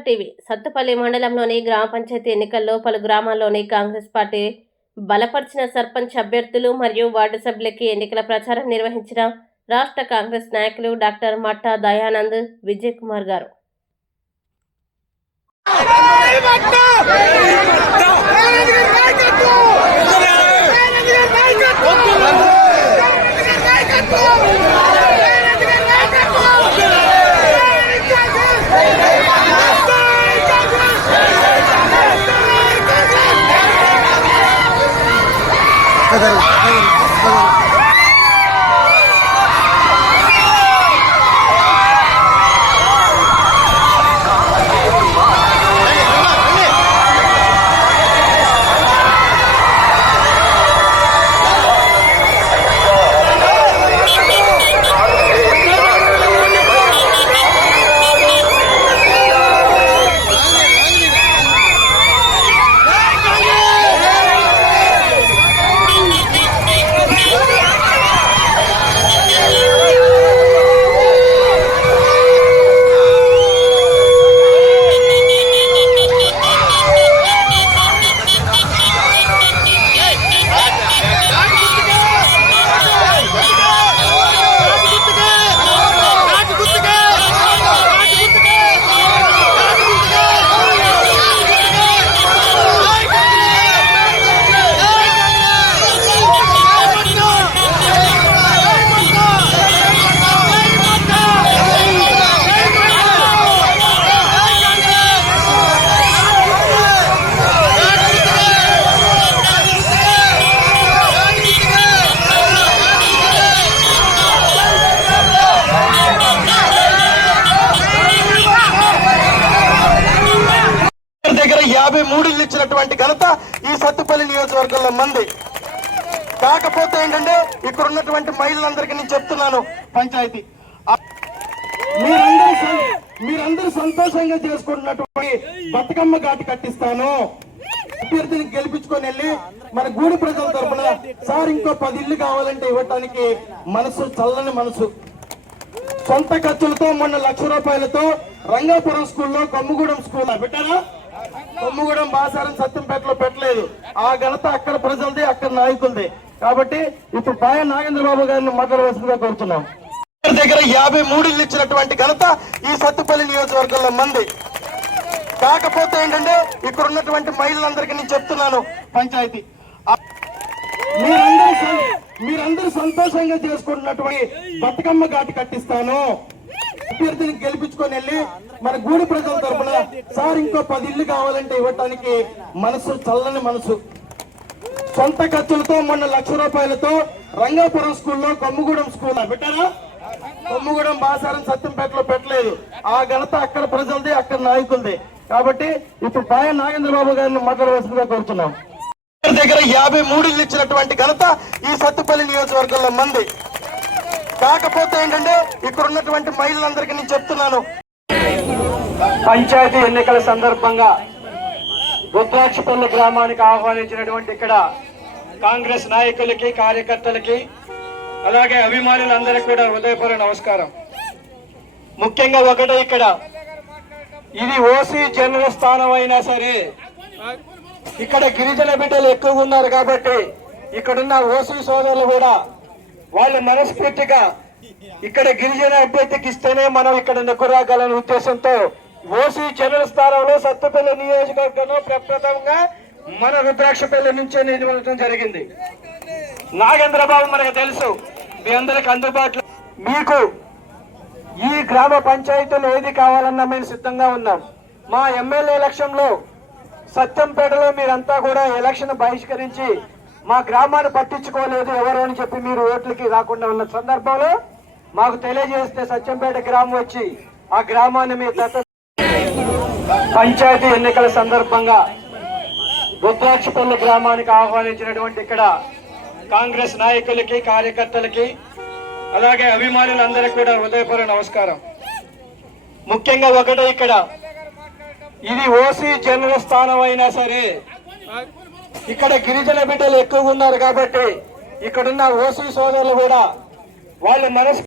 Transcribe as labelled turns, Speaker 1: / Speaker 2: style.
Speaker 1: TV Sathupalli మండలంలోని గ్రామ పంచాయతీ ఎన్నికల్లో పలు గ్రామాల్లోని కాంగ్రెస్ పార్టీ బలపరిచిన సర్పంచ్ అభ్యర్థులు మరియు వార్డు సభ్యులకి ఎన్నికల ప్రచారం నిర్వహించిన రాష్ట్ర కాంగ్రెస్ నాయకులు డాక్టర్ మట్టా దయానంద్ విజయ్ కుమార్ గారు
Speaker 2: యాభై ఇచ్చినటువంటి ఘనత ఈ సత్తుపల్లి నియోజకవర్గంలో మంది. కాకపోతే ఏంటంటే ఇక్కడ ఉన్నటువంటి మహిళలందరికీ నేను చెప్తున్నాను పంచాయతీ. మీరందరూ మీరందరూ సంతోషంగా చేసుకుంటున్నటువంటి బతుకమ్మ ఘాటు కట్టిస్తాను. అభ్యర్థిని గెలిపించుకొని వెళ్ళి మన గూడి ప్రజల తరపున సార్ ఇంకో పది ఇల్లు కావాలంటే ఇవ్వటానికి మనసు చల్లని మనసు. సొంత ఖర్చులతో మొన్న లక్ష రూపాయలతో రంగాపురం స్కూల్లో కొమ్ముగూడెం స్కూల్ పెట్టారా? కొమ్ముగూడెం బాసారం సత్యంపేటలో పెట్టలేదు. ఆ ఘనత అక్కడ ప్రజలది అక్కడ నాయకులది. కాబట్టి ఇప్పుడు పాయ నాగేంద్ర బాబు గారిని మాట్లాడవలసిందిగా కోరుతున్నాం. దగ్గర యాభై మూడు ఇచ్చినటువంటి ఘనత ఈ సత్తుపల్లి నియోజకవర్గంలో మంది. కాకపోతే ఏంటంటే ఇక్కడ ఉన్నటువంటి మహిళలందరికీ నేను చెప్తున్నాను పంచాయతీ. మీరందరూ మీరందరూ సంతోషంగా చేసుకుంటున్నటువంటి బతుకమ్మ ఘాటు కట్టిస్తాను. అభ్యర్థిని గెలిపించుకొని వెళ్ళి మన గూడి ప్రజల తరఫున సార్ ఇంకో పది ఇల్లు కావాలంటే ఇవ్వటానికి మనసు చల్లని మనసు. సొంత ఖర్చులతో మొన్న లక్ష రూపాయలతో రంగాపురం స్కూల్లో కొమ్ముగూడెం స్కూల్ పెట్టారా? కొమ్ముగూడెం బాసారం సత్యంపేటలో పెట్టలేదు. ఆ ఘనత అక్కడ ప్రజలది అక్కడ నాయకులది. కాబట్టి ఇప్పుడు పాయ నాగేంద్ర బాబు గారిని మాట్లాడవలసిందిగా కోరుతున్నాం. దగ్గర యాభై మూడు ఇల్లు ఇచ్చినటువంటి ఘనత ఈ సత్తుపల్లి నియోజకవర్గంలో మంది. కాకపోతే ఏంటంటే ఇక్కడ ఉన్నటువంటి మహిళలందరికీ నేను చెప్తున్నాను.
Speaker 3: పంచాయతీ ఎన్నికల సందర్భంగా రుద్రాక్షపల్లి గ్రామానికి ఆహ్వానించినటువంటి ఇక్కడ కాంగ్రెస్ నాయకులకి కార్యకర్తలకి అలాగే అభిమానులందరికీ కూడా హృదయపూర్వ నమస్కారం. ముఖ్యంగా ఒకటే ఇక్కడ ఇది ఓసీ జనరల్ స్థానం అయినా సరే ఇక్కడ గిరిజన బిడ్డలు ఎక్కువగా ఉన్నారు కాబట్టి ఇక్కడున్న ఓసీ సోదరులు కూడా వాళ్ళు మనస్ఫూర్తిగా ఇక్కడ గిరిజన అభ్యర్థికి ఇస్తేనే మనం ఇక్కడ నెక్కురాగలనే ఉద్దేశంతో ఓసీ జనరల్ స్థానంలో సత్తపల్లి నియోజకవర్గంలో ప్రప్రథమంగా మన రుద్రాక్షపల్లి నుంచే నిర్వహించడం జరిగింది. నాగేంద్రబాబు మనకు తెలుసు మీ అందరికి అందుబాటులో మీకు ఈ గ్రామ పంచాయతీలో ఏది కావాలన్నా మేము సిద్ధంగా ఉన్నాం. మా ఎమ్మెల్యే ఎలక్షన్లో సత్యంపేటలో మీరంతా కూడా ఎలక్షన్ బహిష్కరించి మా గ్రామాన్ని పట్టించుకోలేదు ఎవరు అని చెప్పి మీరు ఓట్లకి రాకుండా ఉన్న సందర్భంలో మాకు తెలియజేస్తే సత్యంపేట గ్రామం వచ్చి ఆ గ్రామాన్ని మీ దత్త పంచాయతీ ఎన్నికల సందర్భంగా రుద్రాక్షపల్లి గ్రామానికి ఆహ్వానించినటువంటి ఇక్కడ కాంగ్రెస్ నాయకులకి కార్యకర్తలకి అలాగే అభిమానులందరికీ కూడా హృదయపూర్వ నమస్కారం. ముఖ్యంగా ఒకటే ఇక్కడ ఇది ఓసీ జనరల్ స్థానం అయినా సరే ఇక్కడ గిరిజన బిడ్డలు ఎక్కువగా ఉన్నారు కాబట్టి ఇక్కడున్న ఓసీ సోదరులు కూడా వాళ్ళ మనసు